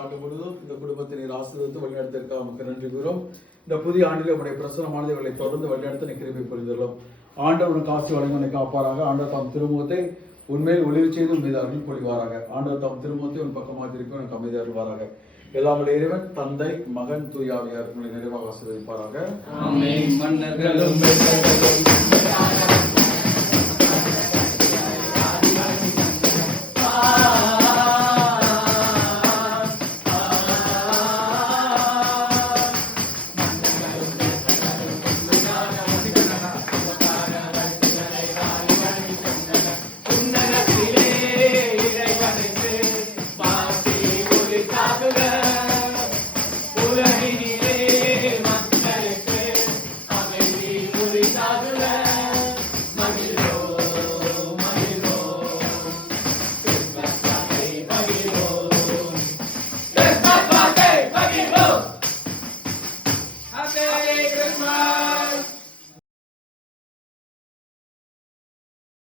ஆண்டு முழுவதும் இந்த குடும்பத்தினை ஆசீர்வதித்து வழிநடத்திற்காக நமக்கு நன்றி கூறும். இந்த புதிய ஆண்டில் உடைய பிரசனமானது இவர்களை தொடர்ந்து வழிநடத்த கிருபை புரிந்துள்ளோம். ஆண்டவனுக்கு ஆட்சி வழங்கனை காப்பாராக. ஆண்டவர் தாம் திருமுகத்தை உண்மையில் ஒளிவு செய்து உன் மீது அருள் பொழிவாராக. ஆண்டவர் தாம் திருமுகத்தை உன் பக்கமாக திருப்பி உனக்கு அமைதி அருள்வாராக. எல்லாம் இறைவன் தந்தை மகன் தூயாவியார் உங்களை நிறைவாக ஆசீர்வதிப்பாராக.